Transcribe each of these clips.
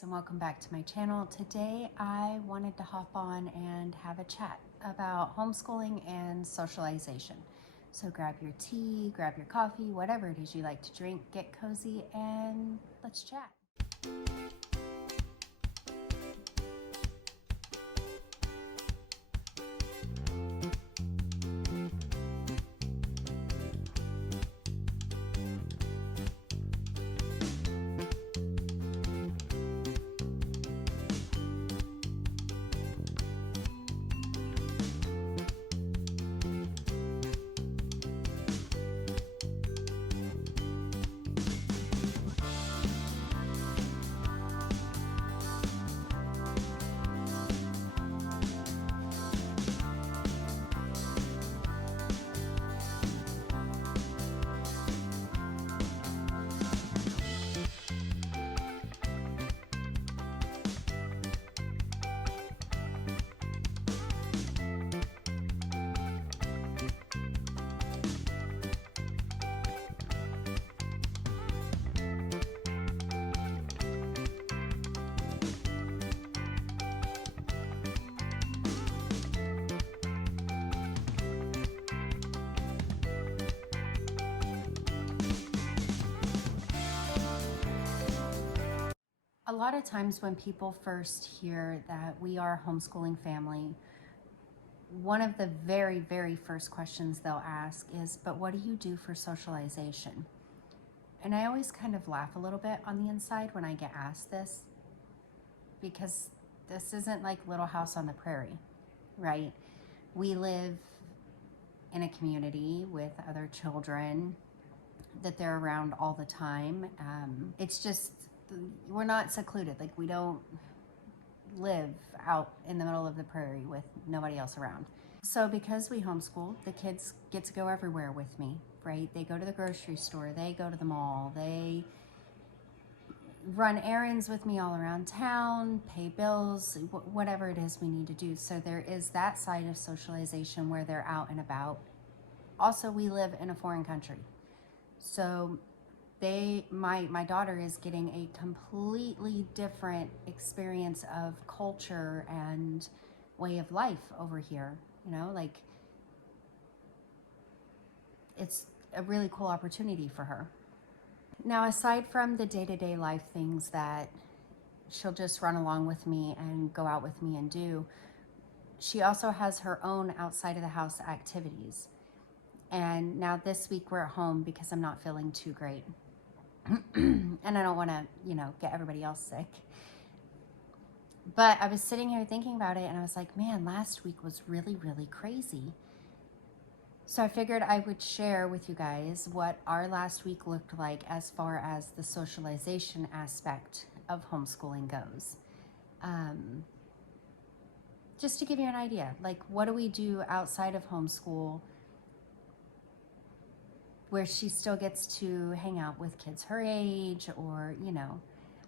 guys, and welcome back to my channel. Today I wanted to hop on and have a chat about homeschooling and socialization. So grab your tea, grab your coffee, whatever it is you like to drink, get cozy, and let's chat. A lot of times when people first hear that we are a homeschooling family, one of the very, very first questions they'll ask is, but what do you do for socialization? And I always kind of laugh a little bit on the inside when I get asked this, because this isn't like Little House on the Prairie, right? We live in a community with other children that they're around all the time. It's just, we're not secluded. Like, we don't live out in the middle of the prairie with nobody else around. So because we homeschool, the kids get to go everywhere with me, right? They go to the grocery store, they go to the mall, they run errands with me all around town, pay bills, whatever it is we need to do. So there is that side of socialization where they're out and about. Also, we live in a foreign country. So my daughter is getting a completely different experience of culture and way of life over here. You know, like, it's a really cool opportunity for her. Now, aside from the day-to-day life things that she'll just run along with me and go out with me and do, she also has her own outside of the house activities. And now this week we're at home because I'm not feeling too great. And I don't want to, get everybody else sick. But I was sitting here thinking about it and I was like, man, last week was really, really crazy. So I figured I would share with you guys what our last week looked like as far as the socialization aspect of homeschooling goes. Just to give you an idea, like, what do we do outside of homeschool where she still gets to hang out with kids her age, or,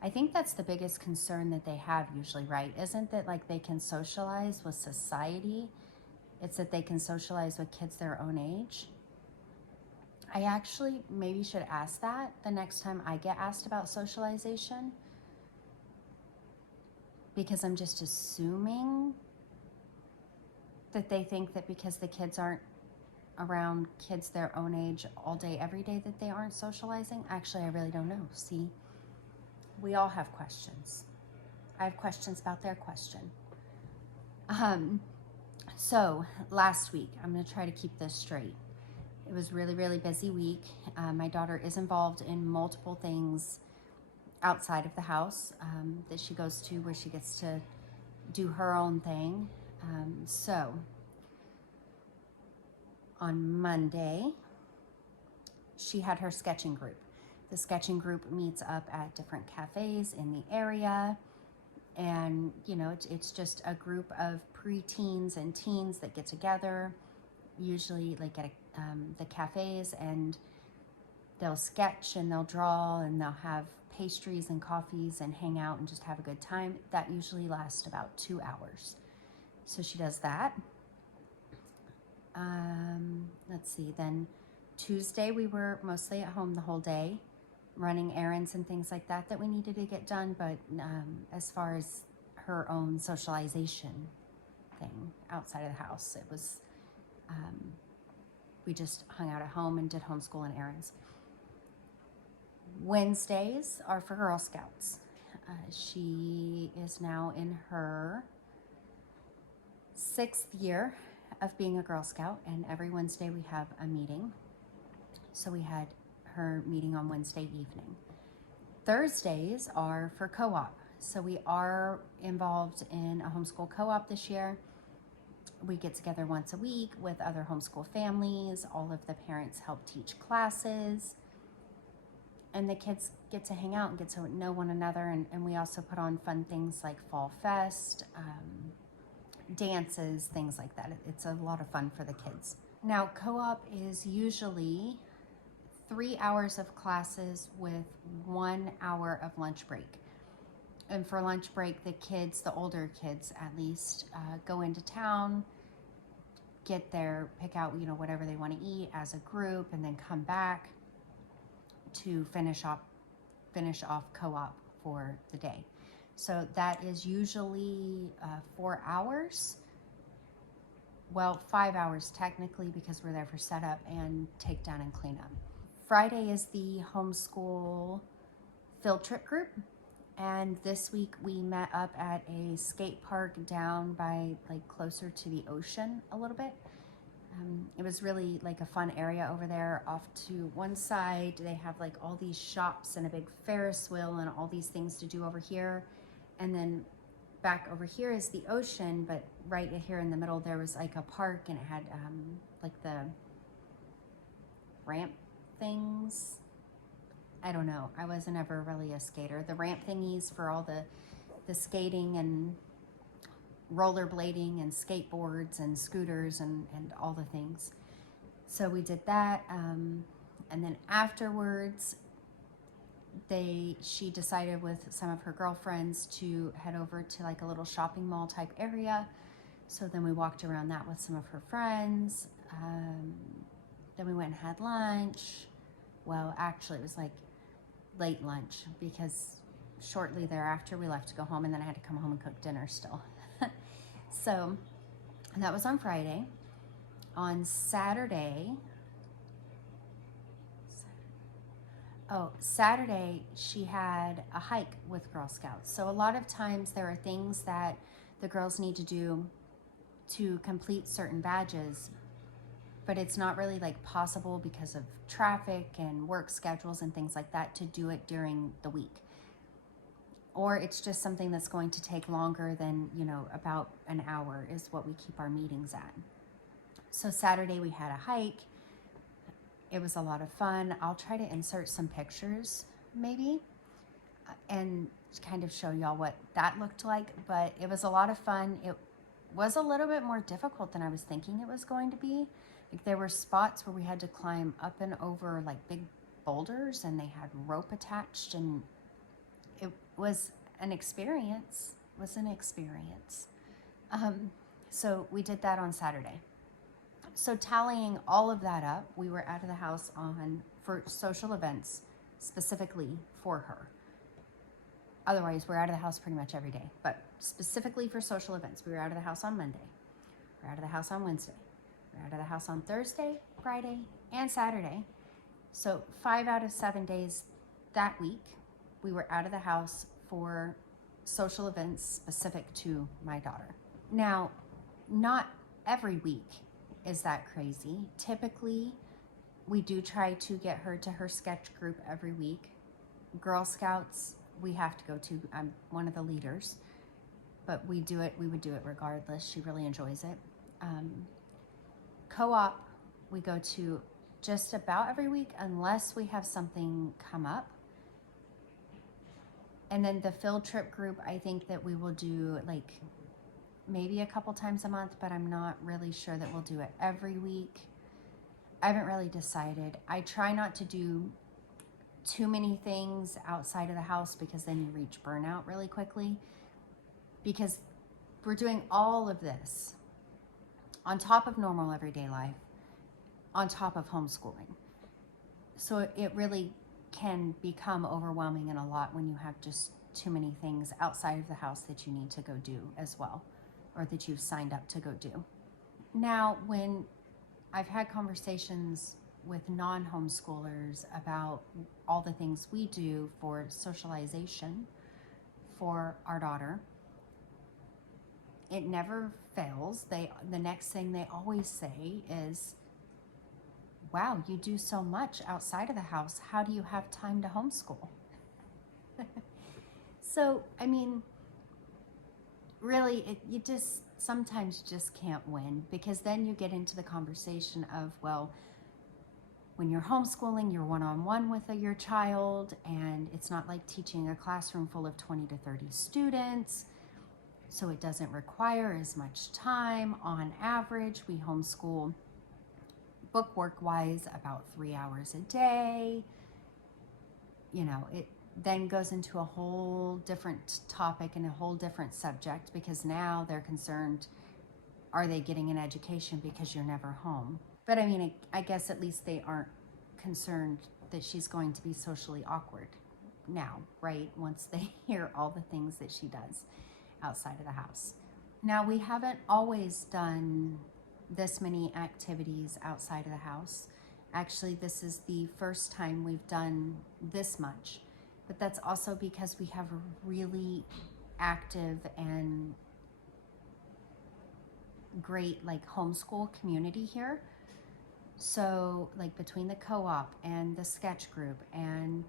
I think that's the biggest concern that they have usually, right? Isn't that, like, they can socialize with society? It's that they can socialize with kids their own age. I actually maybe should ask that the next time I get asked about socialization, because I'm just assuming that they think that because the kids aren't around kids their own age all day, every day, that they aren't socializing. Actually, I really don't know. See, we all have questions. I have questions about their question. So last week, I'm going to try to keep this straight. It was really, really busy week. My daughter is involved in multiple things outside of the house that she goes to, where she gets to do her own thing. So on Monday, she had her sketching group. The sketching group meets up at different cafes in the area. And, it's just a group of preteens and teens that get together, usually like at the cafes, and they'll sketch and they'll draw and they'll have pastries and coffees and hang out and just have a good time. That usually lasts about 2 hours. So she does that. Let's see, then Tuesday we were mostly at home the whole day. running errands and things like that we needed to get done. But as far as her own socialization thing outside of the house, it was, we just hung out at home and did homeschool and errands. Wednesdays are for Girl Scouts. She is now in her 6th year of being a Girl Scout, and every Wednesday we have a meeting. So we had her meeting on Wednesday evening. Thursdays are for co-op. So we are involved in a homeschool co-op this year. We get together once a week with other homeschool families. All of the parents help teach classes, and the kids get to hang out and get to know one another. And we also put on fun things like Fall Fest, dances, things like that. It's a lot of fun for the kids. Now, co-op is usually 3 hours of classes with 1 hour of lunch break. And for lunch break, the kids, the older kids at least, go into town, get there, pick out, whatever they want to eat as a group, and then come back to finish off co-op for the day. So that is usually 4 hours. Well, 5 hours technically, because we're there for setup and takedown and cleanup. Friday is the homeschool field trip group. And this week we met up at a skate park down by closer to the ocean a little bit. It was really a fun area over there. Off to one side, they have all these shops and a big Ferris wheel and all these things to do over here. And then back over here is the ocean, but right here in the middle there was a park, and it had the ramp things. I don't know. I wasn't ever really a skater. The ramp thingies for all the skating and rollerblading and skateboards and scooters and all the things. So we did that. And then afterwards, she decided with some of her girlfriends to head over to a little shopping mall type area. So then we walked around that with some of her friends. Then we went and had lunch. Well, actually it was late lunch, because shortly thereafter we left to go home, and then I had to come home and cook dinner still. So that was on Friday. On Saturday, she had a hike with Girl Scouts. So a lot of times there are things that the girls need to do to complete certain badges, but it's not really possible because of traffic and work schedules and things like that to do it during the week. Or it's just something that's going to take longer than, about an hour is what we keep our meetings at. So Saturday we had a hike. It was a lot of fun. I'll try to insert some pictures maybe and kind of show y'all what that looked like, but it was a lot of fun. It was a little bit more difficult than I was thinking it was going to be. There were spots where we had to climb up and over big boulders, and they had rope attached, and it was an experience. So we did that on Saturday. So tallying all of that up, we were out of the house for social events specifically for her. Otherwise, we're out of the house pretty much every day. But specifically for social events, we were out of the house on Monday. We're out of the house on Wednesday. We're out of the house on Thursday, Friday, and Saturday. So 5 out of 7 days that week, we were out of the house for social events specific to my daughter. Now, not every week is that crazy. Typically, we do try to get her to her sketch group every week. Girl Scouts, we have to go to. I'm one of the leaders, but we would do it regardless. She really enjoys it. Co-op, we go to just about every week unless we have something come up. And then the field trip group, I think that we will do maybe a couple times a month, but I'm not really sure that we'll do it every week. I haven't really decided. I try not to do too many things outside of the house, because then you reach burnout really quickly, because we're doing all of this on top of normal everyday life, on top of homeschooling. So it really can become overwhelming and a lot when you have just too many things outside of the house that you need to go do as well, or that you've signed up to go do. Now, when I've had conversations with non-homeschoolers about all the things we do for socialization for our daughter, it never fails. The next thing they always say is, wow, you do so much outside of the house. How do you have time to homeschool? So, I mean, really, you just sometimes just can't win, because then you get into the conversation of, well, when you're homeschooling, you're one-on-one with your child, and it's not like teaching a classroom full of 20 to 30 students, so it doesn't require as much time. On average, we homeschool bookwork-wise about 3 hours a day. You know, it then goes into a whole different topic and a whole different subject, because now they're concerned, are they getting an education because you're never home? But I mean, I guess at least they aren't concerned that she's going to be socially awkward now, right? Once they hear all the things that she does outside of the house. Now, we haven't always done this many activities outside of the house. Actually, this is the first time we've done this much, but that's also because we have a really active and great like homeschool community here. So like between the co-op and the sketch group and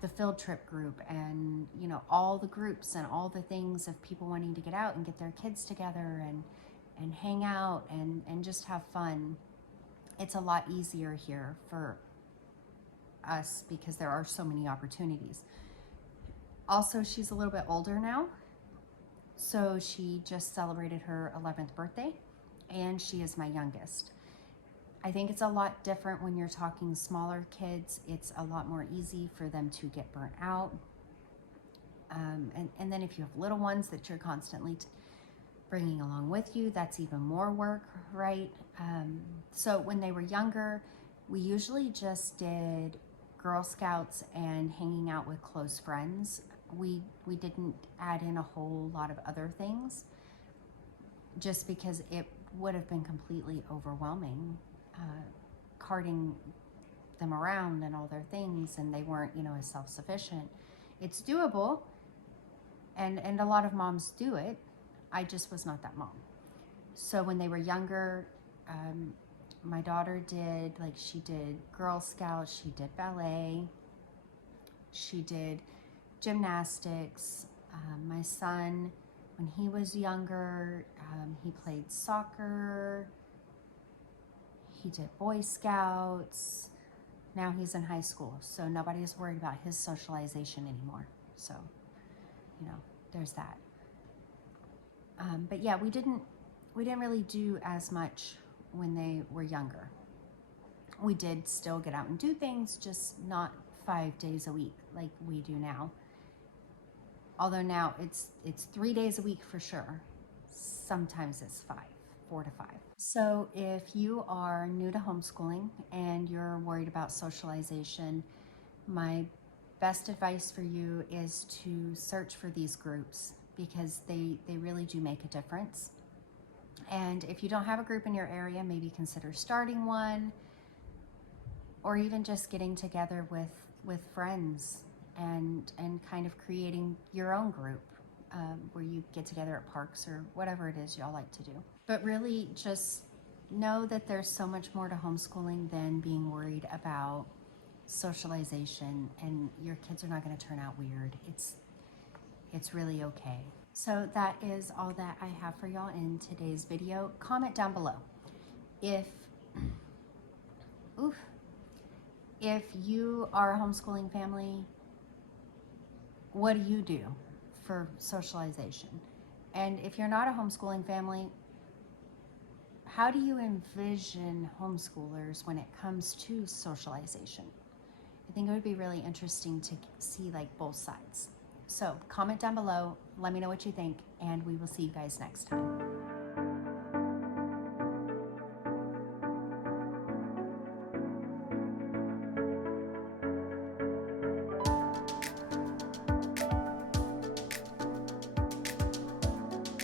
the field trip group and, you know, all the groups and all the things of people wanting to get out and get their kids together and hang out and just have fun, it's a lot easier here for us because there are so many opportunities. Also, she's a little bit older now, so she just celebrated her 11th birthday, and she is my youngest. I think it's a lot different when you're talking smaller kids. It's a lot more easy for them to get burnt out. And then if you have little ones that you're constantly bringing along with you, that's even more work, right? So when they were younger, we usually just did Girl Scouts and hanging out with close friends. We didn't add in a whole lot of other things, just because it would have been completely overwhelming, carting them around and all their things, and they weren't, you know, as self-sufficient. It's doable, and a lot of moms do it. I just was not that mom. So when they were younger, my daughter did, like, she did Girl Scouts, she did ballet, she did gymnastics. My son, when he was younger, he played soccer, he did Boy Scouts. Now he's in high school, so nobody's worried about his socialization anymore. So, you know, there's that. But yeah, we didn't really do as much when they were younger. We did still get out and do things, just not 5 days a week like we do now. Although now it's 3 days a week for sure. Sometimes it's 4 to 5. So if you are new to homeschooling and you're worried about socialization, my best advice for you is to search for these groups, because they really do make a difference. And if you don't have a group in your area, maybe consider starting one, or even just getting together with friends and kind of creating your own group, where you get together at parks or whatever it is y'all like to do. But really just know that there's so much more to homeschooling than being worried about socialization, and your kids are not going to turn out weird. It's really okay. So that is all that I have for y'all in today's video. Comment down below if you are a homeschooling family, what do you do for socialization? And if you're not a homeschooling family, how do you envision homeschoolers when it comes to socialization? I think it would be really interesting to see like both sides. So comment down below, let me know what you think, and we will see you guys next time.